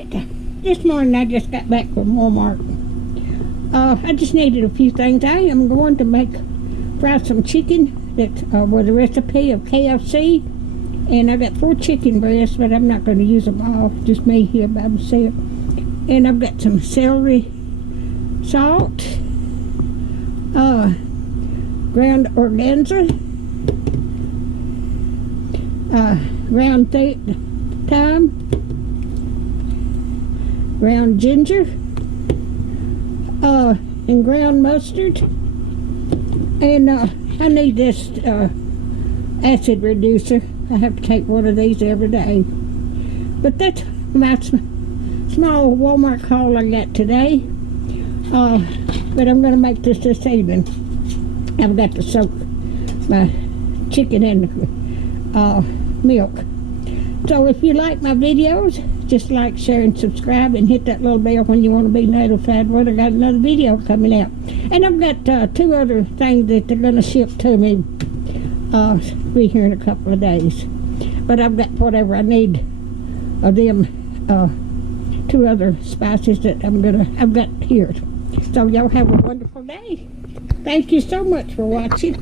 Alright, this morning I just got back from Walmart. I just needed a few things. I am going to fry some chicken that with a recipe of KFC. And I got 4 chicken breasts, but I'm not going to use them all, just me here by myself. And I've got some celery, salt, ground organza, ground thyme, ground ginger, and ground mustard. And I need this acid reducer. I have to take one of these every day. But that's my small Walmart haul I got today. But I'm going to make this evening. I've got to soak my chicken in milk. So if you like my videos, just like, share, and subscribe, and hit that little bell when you want to be notified when I got another video coming out. And I've got 2 other things that they're going to ship to me. Be here in a couple of days. But I've got whatever I need of them 2 other spices that I've got here. So y'all have a wonderful day. Thank you so much for watching.